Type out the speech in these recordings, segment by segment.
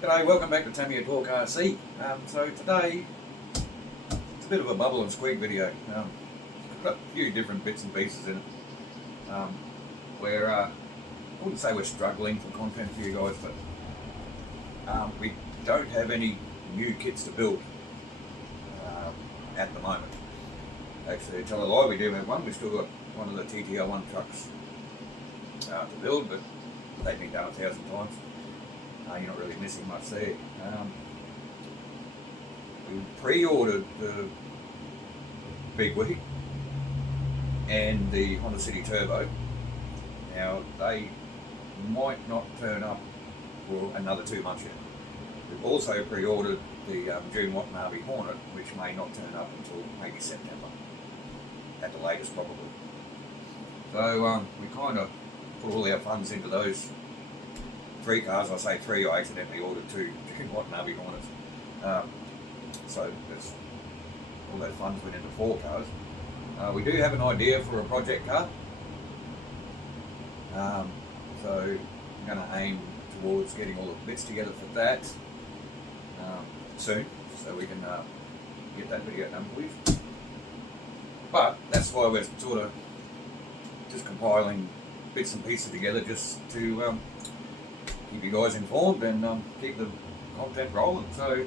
G'day, welcome back to Tamiya Talk RC. So today, it's a bit of a bubble and squeak video. I've got a few different bits and pieces in it. I wouldn't say we're struggling for content for you guys, but we don't have any new kits to build at the moment. Actually, to tell a lie, we do have one. We've still got one of the TTL1 trucks to build, but they've been done 1,000 times. You're not really missing much there. We pre-ordered the Big Wheel and the Honda City Turbo. Now they might not turn up for another 2 months yet. We've also pre-ordered the June Watanabe Hornet, which may not turn up until maybe September at the latest, probably. So we kind of put all our funds into those 3 cars. I say 3, I accidentally ordered 2 June Watanabe Hornets. So that's, all those funds went into 4 cars. We do have an idea for a project car. So I'm going to aim towards getting all the bits together for that soon, so we can get that video done for you. But that's why we're sort of just compiling bits and pieces together just to keep you guys informed and keep the content rolling. So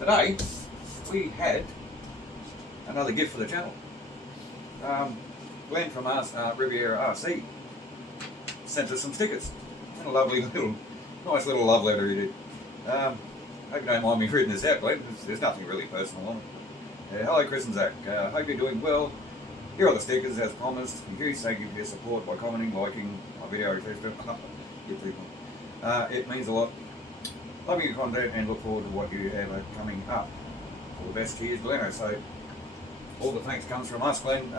today we had another gift for the channel. Glenn from Riviera RC sent us some stickers. A lovely little, nice little love letter he did. Hope you don't mind me reading this out, Glenn. There's nothing really personal on it. Hello Chris and Zach, hope you're doing well. Here are the stickers as promised. Huge thank you for your support by commenting, liking my video. It means a lot. Loving your content and look forward to what you have coming up. All the best, cheers, Glenn. So all the thanks comes from us, Glenn.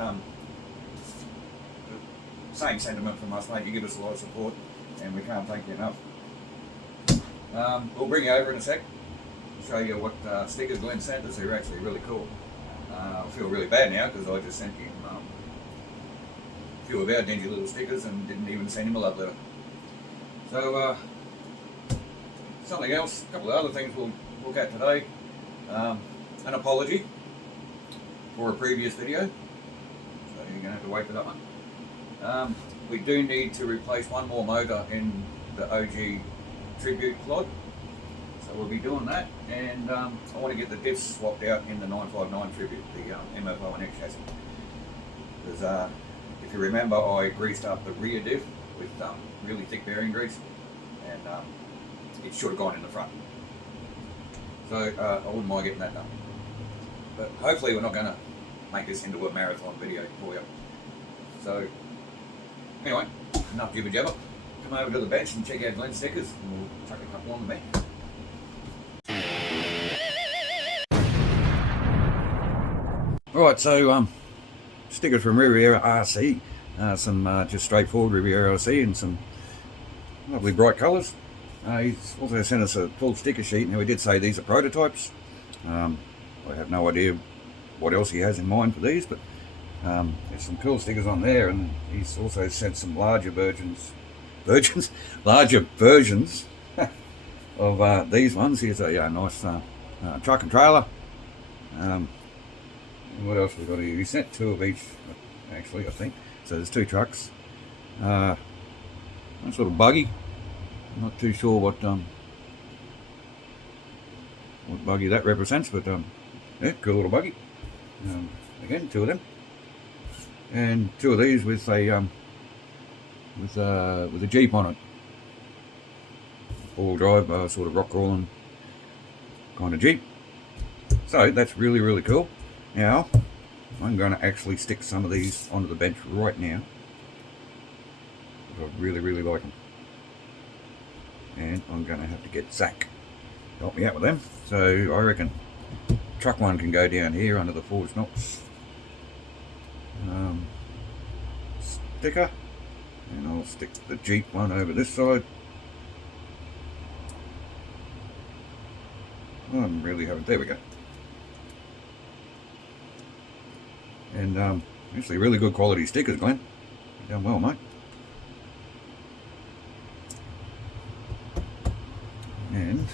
Same sentiment from us, mate. You give us a lot of support and we can't thank you enough. We'll bring you over in a sec, show you what stickers Glenn sent us. They're actually really cool. I feel really bad now because I just sent him a few of our dingy little stickers and didn't even send him a love letter. So something else, a couple of other things we'll look at today. An apology for a previous video, so you're going to have to wait for that one. We do need to replace one more motor in the OG Tribute Clod, so we'll be doing that, and I want to get the diffs swapped out in the 959 Tribute, the MFO and X chassis, because if you remember, I greased up the rear diff with really thick bearing grease, and it should have gone in the front. So I wouldn't mind getting that done. But hopefully we're not going to make this into a marathon video for you. So anyway, enough jibber jabber. Come over to the bench and check out Glenn's stickers, and we'll chuck a couple on the bench. Alright, so stickers from Riviera RC. Some just straightforward Riviera RC and some lovely bright colours. He's also sent us a full sticker sheet. Now, he did say these are prototypes. I have no idea what else he has in mind for these, but there's some cool stickers on there, and he's also sent some larger versions of these ones. Here's a nice truck and trailer. What else we got here? He sent 2 of each, actually, I think. So there's 2 trucks. Nice little buggy. I'm not too sure what buggy that represents, but yeah, cool little buggy. Again, 2 of them, and 2 of these with a Jeep on it, all drive, sort of rock crawling kind of Jeep. So that's really, really cool. Now I'm going to actually stick some of these onto the bench right now, because I really, really like them. And I'm going to have to get Zach to help me out with them. So I reckon truck one can go down here under the forged knots sticker, and I'll stick the Jeep one over this side. I'm really having, there we go. And actually really good quality stickers, Glenn. You've done well, mate. And and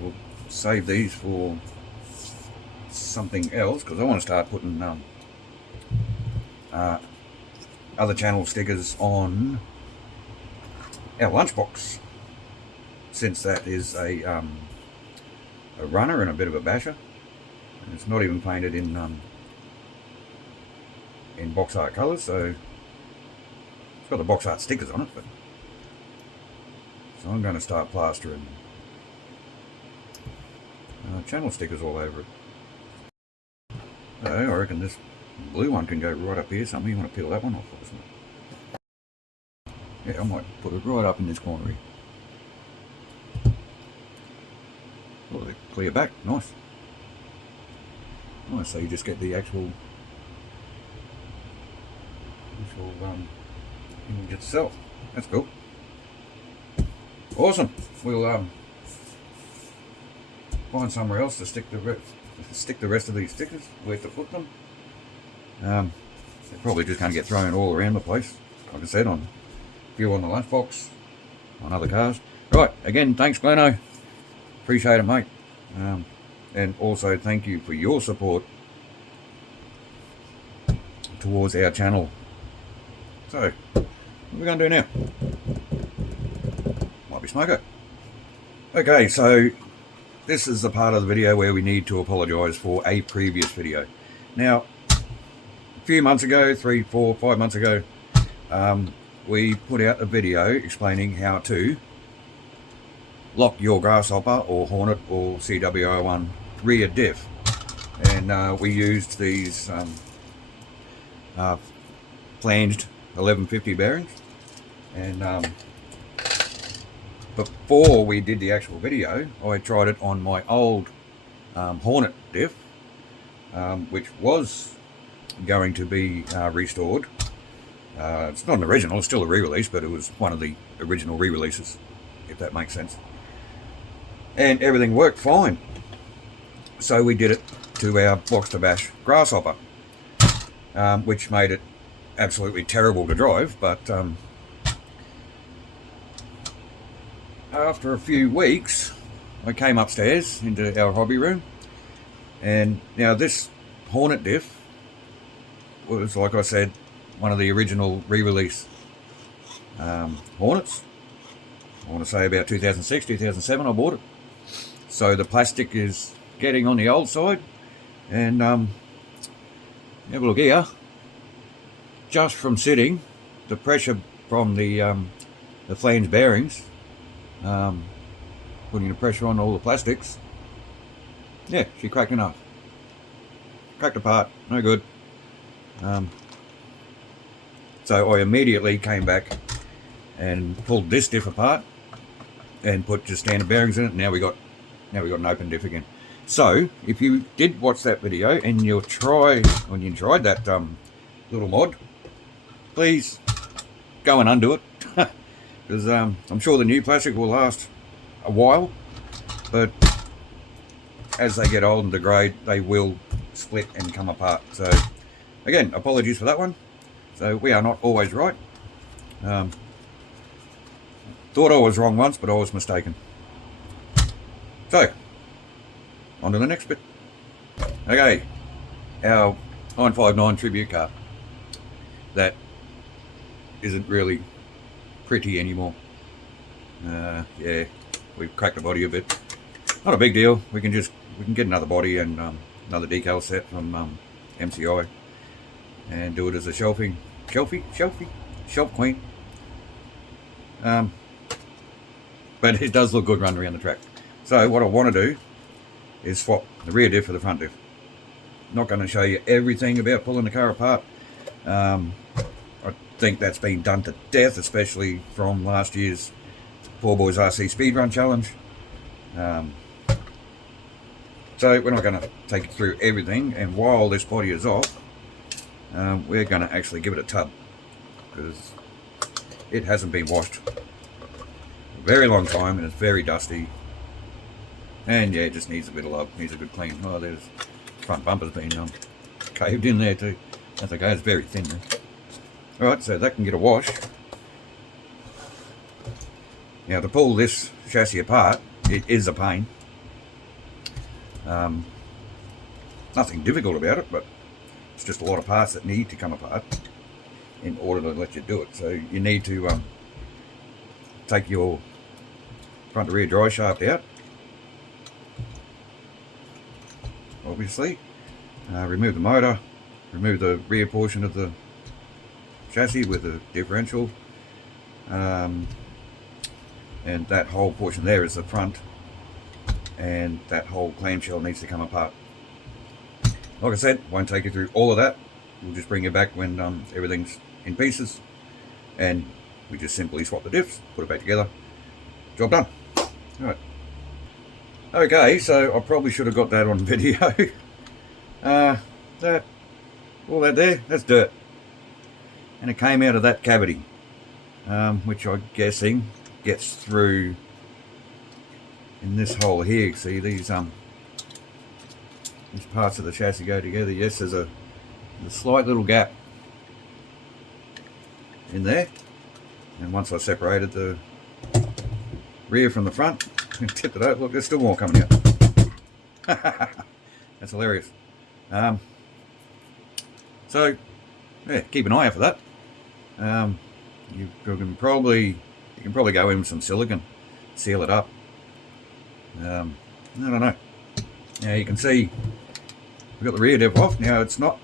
we'll save these for something else, because I want to start putting other channel stickers on our lunchbox, since that is a runner and a bit of a basher, and it's not even painted in box art colours, so it's got the box art stickers on it. But so I'm going to start plastering channel stickers all over it. So I reckon this blue one can go right up here. Something, you want to peel that one off, isn't it? Yeah, I might put it right up in this corner here. Oh, they clear back, nice. Nice, so you just get the actual image itself. That's cool. Awesome. We'll find somewhere else to stick the rest of these stickers, where to put them. They're probably just going to get thrown all around the place, like I said, on a few on the lunchbox, on other cars. Right, again, thanks Gleno, appreciate it, mate. And also thank you for your support towards our channel. So, what are we going to do now? Might be Smoko. Okay, so this is the part of the video where we need to apologise for a previous video. Now, a few months ago, 3, 4, 5 months ago, we put out a video explaining how to lock your Grasshopper or Hornet or CWR1 rear diff. And we used these flanged 1150 bearings. And before we did the actual video, I tried it on my old Hornet diff, which was going to be restored. It's not an original, it's still a re-release, but it was one of the original re-releases, if that makes sense. And everything worked fine. So we did it to our box to bash Grasshopper, which made it absolutely terrible to drive. But after a few weeks, I came upstairs into our hobby room, and now this Hornet diff was, like I said, one of the original re-release Hornets. I want to say about 2006, 2007 I bought it. So the plastic is getting on the old side, and have a look here. Just from sitting, the pressure from the flange bearings, putting the pressure on all the plastics, yeah, she cracked enough. Cracked apart, no good. So I immediately came back and pulled this diff apart and put just standard bearings in it. Now we got an open diff again. So if you did watch that video and you tried that little mod, please go and undo it, because I'm sure the new plastic will last a while, but as they get old and degrade, they will split and come apart. So again, apologies for that one. So we are not always right. Thought I was wrong once, but I was mistaken. So, on to the next bit. Okay, our 959 tribute car. That isn't really pretty anymore. Yeah, we've cracked the body a bit. Not a big deal. We can get another body and another decal set from MCI and do it as a shelf queen. But it does look good running around the track. So what I want to do is swap the rear diff for the front diff. Not going to show you everything about pulling the car apart. I think that's been done to death, especially from last year's Poor Boys RC Speedrun Challenge. So we're not going to take it through everything, and while this body is off, we're going to actually give it a tub, because it hasn't been washed a very long time and it's very dusty, and yeah, it just needs a bit of love, needs a good clean. Oh, there's front bumper's been caved in there too. That's okay, it's very thin there. Alright, so that can get a wash. Now to pull this chassis apart, it is a pain. Nothing difficult about it, but it's just a lot of parts that need to come apart in order to let you do it. So you need to take your front to rear drive shaft out, obviously, remove the motor, remove the rear portion of the chassis with the differential, and that whole portion there is the front, and that whole clamshell needs to come apart. Like I said, won't take you through all of that. We'll just bring you back when everything's in pieces, and we just simply swap the diffs, put it back together, job done. Alright. Okay, so I probably should have got that on video. All that there, that's dirt. And it came out of that cavity, which I'm guessing gets through in this hole here. See these parts of the chassis go together. Yes, there's a slight little gap in there, and once I separated the rear from the front and tipped it out, look, there's still more coming out. That's hilarious. So yeah, keep an eye out for that. You can probably go in with some silicone, seal it up. I don't know. Now you can see we've got the rear diff off. Now it's not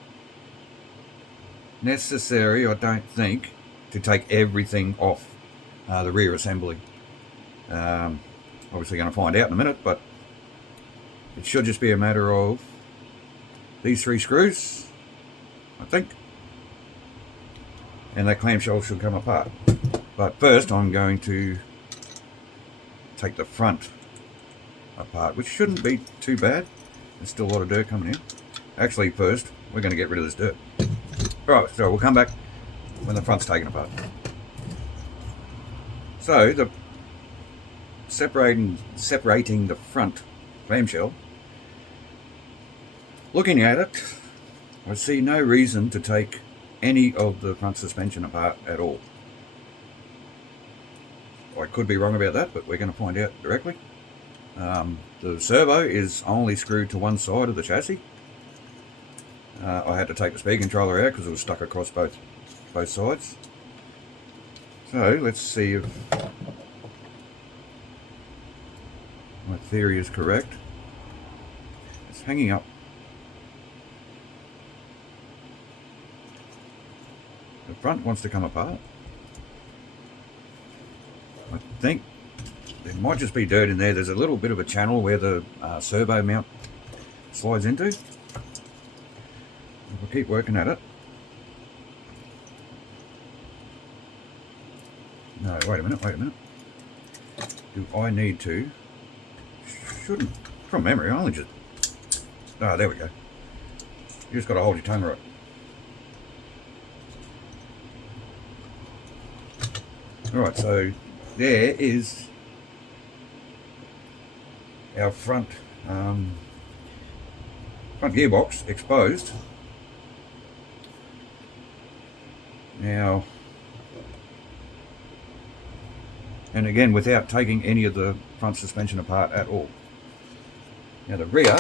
necessary, I don't think, to take everything off the rear assembly. Obviously going to find out in a minute, but it should just be a matter of these 3 screws, I think, and that clamshell should come apart. But first I'm going to take the front apart, which shouldn't be too bad. There's still a lot of dirt coming in. Actually, first we're going to get rid of this dirt. Right, so we'll come back when the front's taken apart. So the separating the front clamshell, looking at it, I see no reason to take any of the front suspension apart at all. I could be wrong about that, but we're going to find out directly. The servo is only screwed to one side of the chassis. I had to take the speed controller out because it was stuck across both sides. So let's see if my theory is correct. It's hanging up. The front wants to come apart. I think there might just be dirt in there. There's a little bit of a channel where the servo mount slides into. If I keep working at it. No, wait a minute. Do I need to? Shouldn't. From memory, I only just... Ah, there we go. You just got to hold your tongue right. Alright, so there is our front gearbox exposed. Now, and again, without taking any of the front suspension apart at all. Now the rear,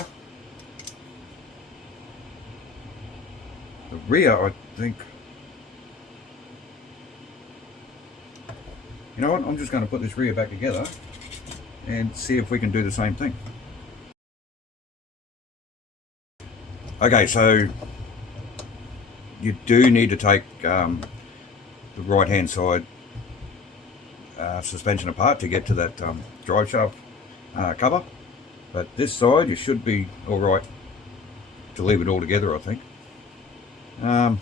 I think, you know what, I'm just going to put this rear back together and see if we can do the same thing. Okay, so you do need to take the right hand side suspension apart to get to that drive shaft cover, but this side you should be alright to leave it all together, I think. And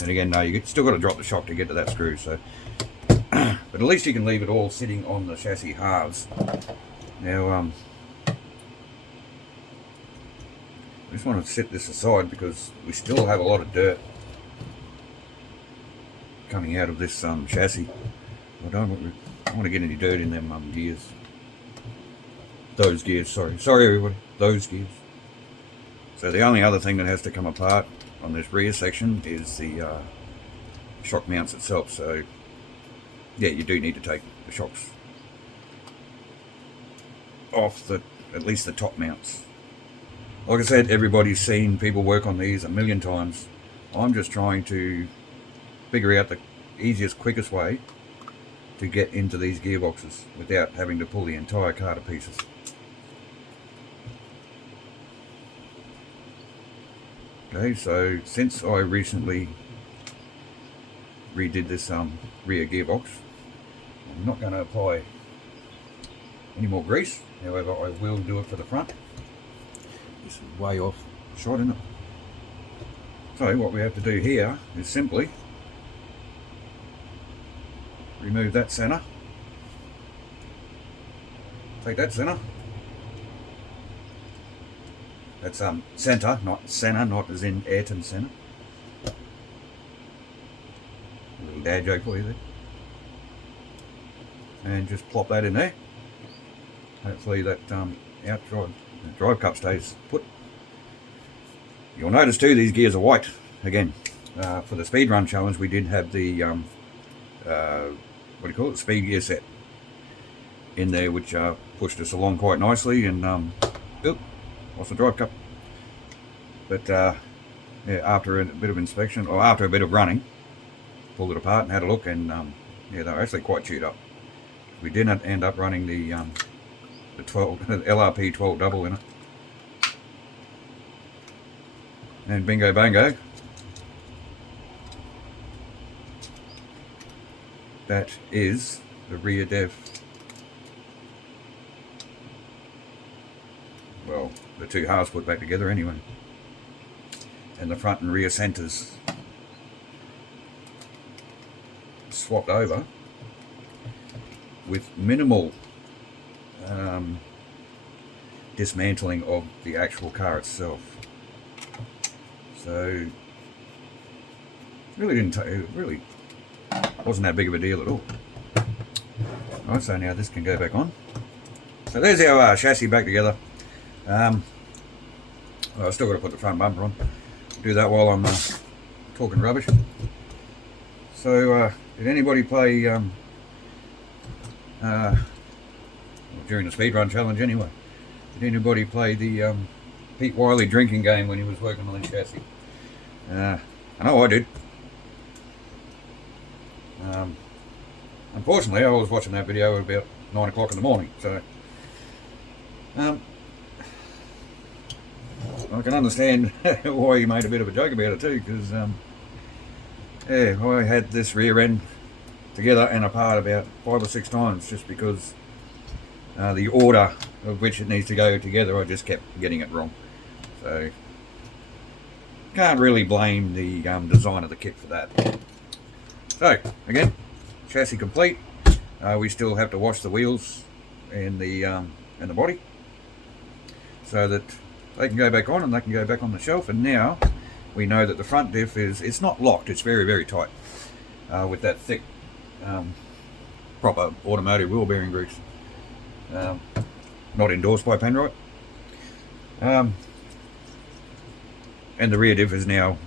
again, no, you still got to drop the shock to get to that screw, so but at least you can leave it all sitting on the chassis halves. Now I just want to set this aside because we still have a lot of dirt coming out of this chassis. I don't want to get any dirt in them gears. Those gears, sorry everybody, those gears. So the only other thing that has to come apart on this rear section is the shock mounts itself. So yeah, you do need to take the shocks off at least the top mounts. Like I said, everybody's seen people work on these a million times. I'm just trying to figure out the easiest, quickest way to get into these gearboxes without having to pull the entire car to pieces. Okay, so since I recently redid this rear gearbox, I'm not going to apply any more grease. However, I will do it for the front. This is way off shot, isn't it? So what we have to do here is simply remove that center. Take that center. That's center, not center, not as in Ayrton Senna. A little dad joke for you there. And just plop that in there. Hopefully that drive cup stays put. You'll notice too these gears are white again. For the speed run challenge we did have the what do you call it, speed gear set in there, which pushed us along quite nicely, and oop, lost the drive cup. But yeah, after a bit of inspection, or after a bit of running, pulled it apart and had a look, and yeah, they were actually quite chewed up. We didn't end up running the 12 LRP 12 double in it. And bingo bango, that is the rear dev. Well, the two halves put back together anyway. And the front and rear centers swapped over with minimal dismantling of the actual car itself. So really wasn't that big of a deal at all. Right, so now this can go back on. So there's our chassis back together. Well, I've still got to put the front bumper on. Do that while I'm talking rubbish. So did anybody play during the speedrun challenge anyway? Did anybody play the Pete Wiley drinking game when he was working on the chassis? I know I did. Unfortunately, I was watching that video at about 9 o'clock in the morning, so I can understand why you made a bit of a joke about it too, because yeah, I had this rear end together and apart about 5 or 6 times just because the order of which it needs to go together, I just kept getting it wrong. So can't really blame the design of the kit for that. So again, chassis complete. We still have to wash the wheels and the body so that they can go back on and they can go back on the shelf. And now we know that the front diff it's not locked, it's very, very tight with that thick proper automotive wheel bearing grease. Not endorsed by Penrite. And the rear diff is now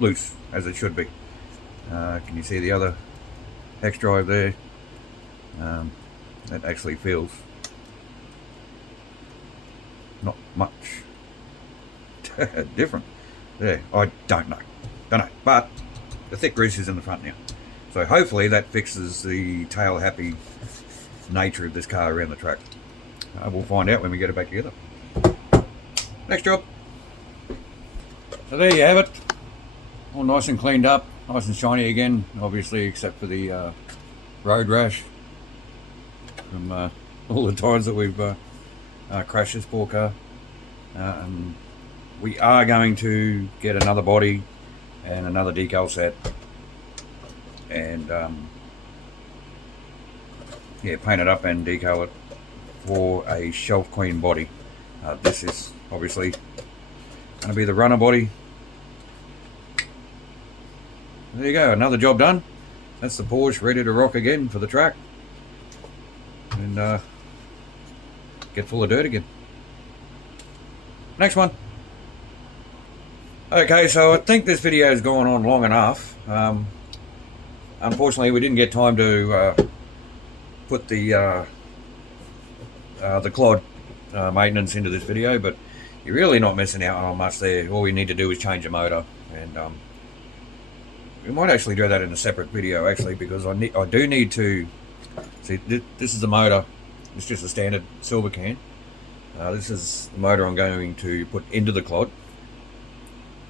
loose, as it should be. Can you see the other hex drive there? That actually feels not much different. Yeah, I don't know, but the thick grease is in the front now, so hopefully that fixes the tail happy nature of this car around the track. We'll find out when we get it back together. Next job. So there you have it, all nice and cleaned up, nice and shiny again, obviously, except for the road rash from all the times that we've crashed this poor car. We are going to get another body and another decal set, and yeah, paint it up and decal it for a shelf queen body. This is obviously going to be the runner body. There you go, another job done. That's the Porsche ready to rock again for the track and get full of dirt again. Next one. Okay, so I think this video has gone on long enough. Unfortunately, we didn't get time to put the clod maintenance into this video, but you're really not missing out on much there. All we need to do is change a motor, and we might actually do that in a separate video actually, because I do need to see. This is the motor. It's just a standard silver can. This is the motor I'm going to put into the clod,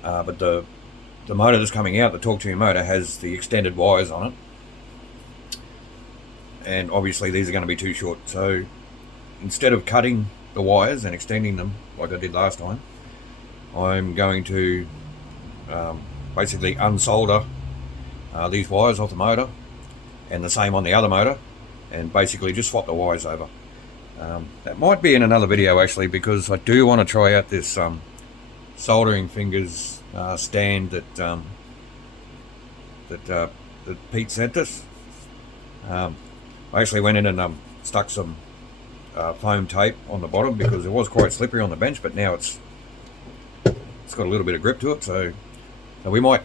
but the motor that's coming out, the Torque Tune motor, has the extended wires on it, and obviously these are going to be too short, so instead of cutting the wires and extending them like I did last time, I'm going to basically unsolder these wires off the motor, and the same on the other motor, and basically just swap the wires over. That might be in another video actually, because I do want to try out this soldering fingers stand that Pete sent us. I actually went in and stuck some foam tape on the bottom, because it was quite slippery on the bench, but now it's got a little bit of grip to it, so we might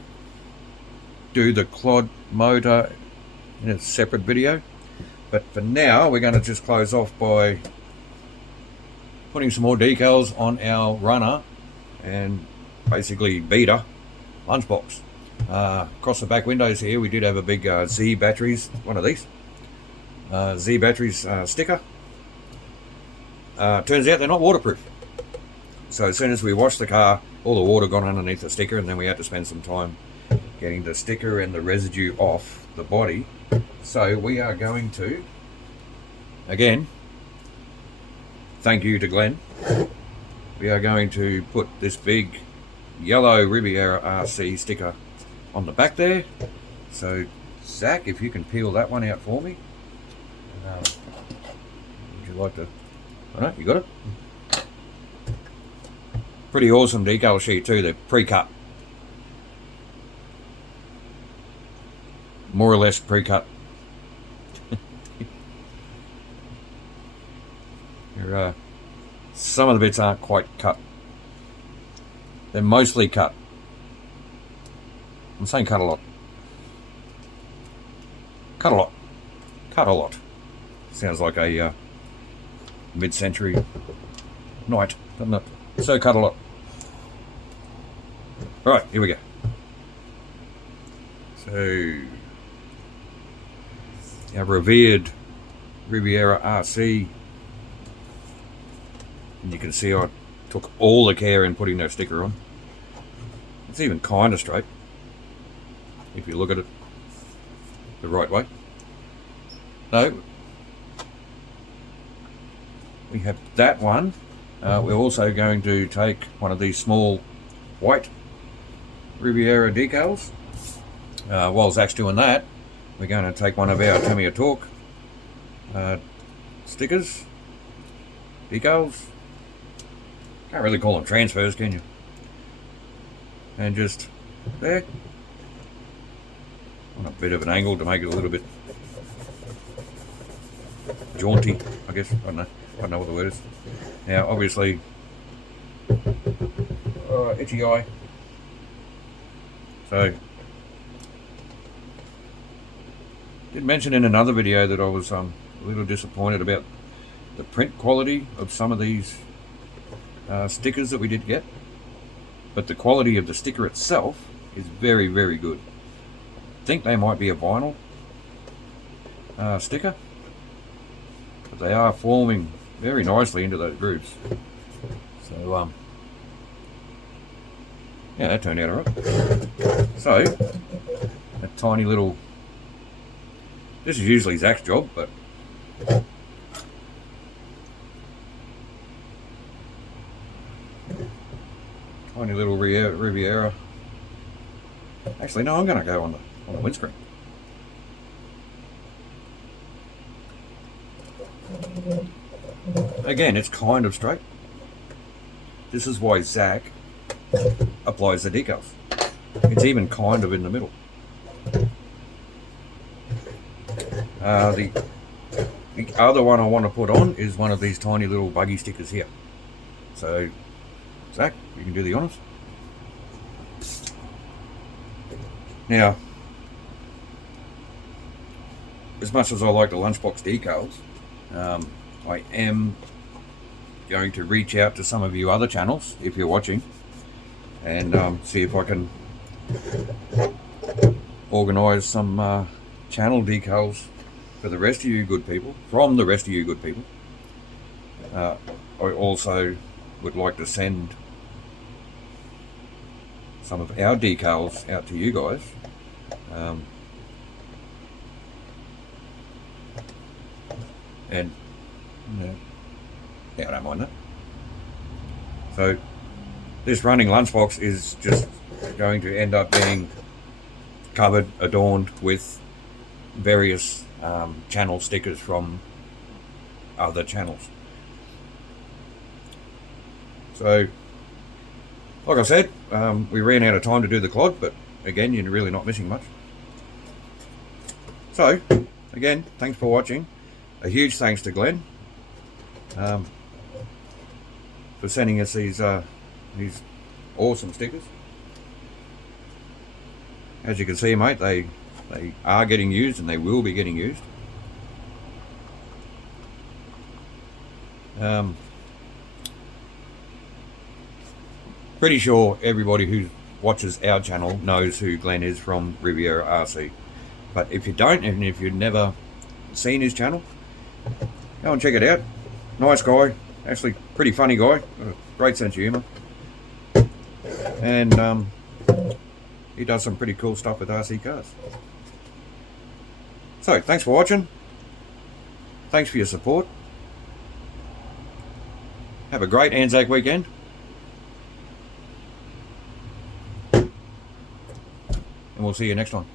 do the clod motor in a separate video. But for now, we're going to just close off by putting some more decals on our runner and basically beater lunchbox. Across the back windows here, we did have a big Z batteries, one of these Z batteries sticker. Turns out they're not waterproof, so as soon as we washed the car, all the water got underneath the sticker, and then we had to spend some time getting the sticker and the residue off the body. So we are going to, again, thank you to Glenn, we are going to put this big yellow Riviera RC sticker on the back there. So Zach, if you can peel that one out for me. Would you like to? Oh no, you got it? Pretty awesome decal sheet too. They're pre-cut, more or less pre-cut. Some of the bits aren't quite cut. They're mostly cut. I'm saying cut a lot. Cut a lot. Cut a lot. Sounds like a mid-century knight, doesn't it? So cut a lot. Right, here we go. So, our revered Riviera RC. And you can see I took all the care in putting that sticker on. It's even kind of straight, if you look at it the right way. So, we have that one. We're also going to take one of these small white Riviera decals. While Zach's doing that, we're going to take one of our Tamiya Torque stickers, decals. Can't really call them transfers, can you? And just there, on a bit of an angle to make it a little bit jaunty, I guess. I don't know what the word is. Now, obviously, itchy eye. So, did mention in another video that I was a little disappointed about the print quality of some of these stickers that we did get, but the quality of the sticker itself is very, very good. I think they might be a vinyl sticker, but they are forming very nicely into those grooves. So yeah, that turned out alright. So a tiny little, this is usually Zach's job, but tiny little Riviera. Actually, no, I'm going to go on the windscreen. Again, it's kind of straight. This is why Zach applies the decals. It's even kind of in the middle. The other one I want to put on is one of these tiny little buggy stickers here. So, Zach, you can do the honours. Now, as much as I like the lunchbox decals, I am going to reach out to some of you other channels if you're watching, and see if I can organise some channel decals for the rest of you good people, from the rest of you good people. I also would like to send some of our decals out to you guys. And yeah, I don't mind that. So this running lunchbox is just going to end up being covered, adorned with various channel stickers from other channels. So, like I said, we ran out of time to do the clod, but again, you're really not missing much. So, again, thanks for watching. A huge thanks to Glenn for sending us these awesome stickers. As you can see, mate, they are getting used, and they will be getting used. Pretty sure everybody who watches our channel knows who Glenn is from Riviera RC. But if you don't, and if you've never seen his channel, go and check it out. Nice guy, actually pretty funny guy, great sense of humour, and he does some pretty cool stuff with RC cars. So thanks for watching, thanks for your support, have a great Anzac weekend, and we'll see you next time.